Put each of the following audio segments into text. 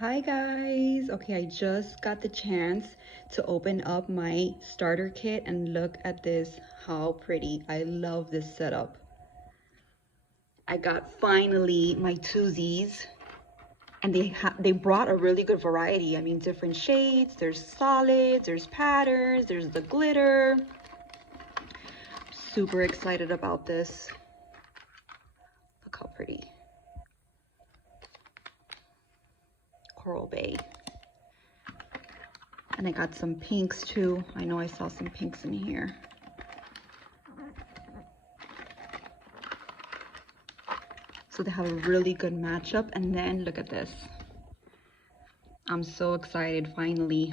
Hi guys. Okay, I just got the chance to open up my starter kit and look at this. How pretty. I love this setup. I got finally my twosies, and they brought a really good variety. I mean, different shades. There's solids, there's patterns, there's the glitter. Super excited about this. Look how pretty. Coral Bay. And I got some pinks too. I know I saw some pinks in here. So they have a really good matchup. And then look at this. I'm so excited finally.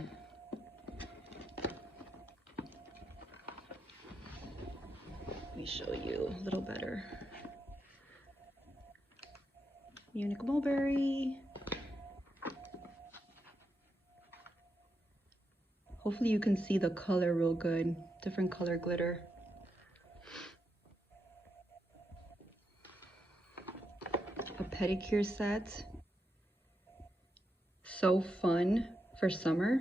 Let me show you a little better. Munich Mulberry. Hopefully you can see the color real good. Different color glitter. A pedicure set. So fun for summer.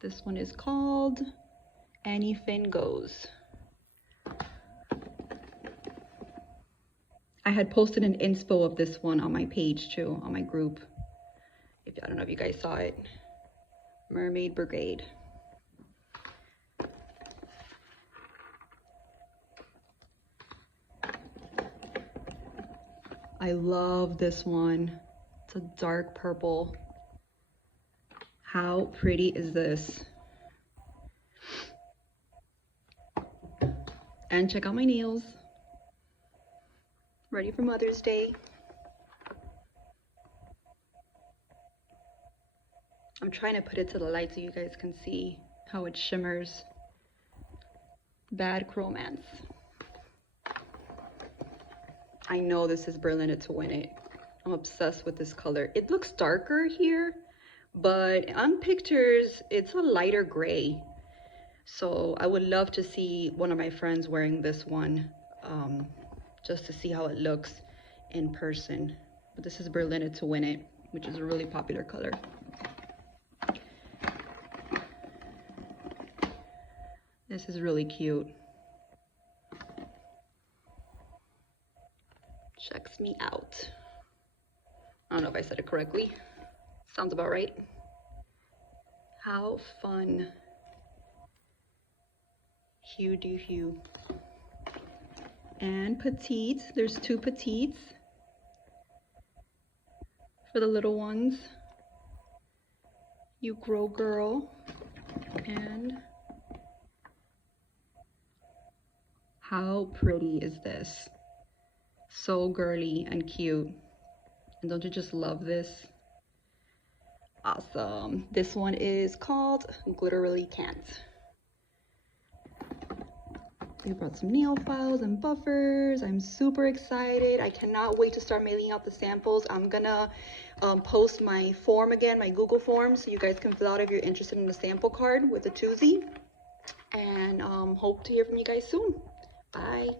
This one is called Annie Finn Goes. I had posted an inspo of this one on my page too, on my group. I don't know if you guys saw it. Mermaid Brigade. I love this one. It's a dark purple. How pretty is this? And check out my nails. Ready for Mother's Day. I'm trying to put it to the light so you guys can see how it shimmers. Bad Cromance. I know this is Berliner to win it. I'm obsessed with this color. It looks darker here, but on pictures, it's a lighter gray. So I would love to see one of my friends wearing this one, just to see how it looks in person. But this is Berliner to win it, which is a really popular color. This is really cute. Checks me out. I don't know if I said it correctly. Sounds about right. How fun. Hue do hue. And petite. There's two petites for the little ones. You grow girl. And how pretty is this? So girly and cute. And don't you just love this? Awesome. This one is called Glitterily Can't. They brought some nail files and buffers. I'm super excited. I cannot wait to start mailing out the samples. I'm gonna post my form again, my Google form, so you guys can fill out if you're interested in the sample card with the twosie. And hope to hear from you guys soon. Bye.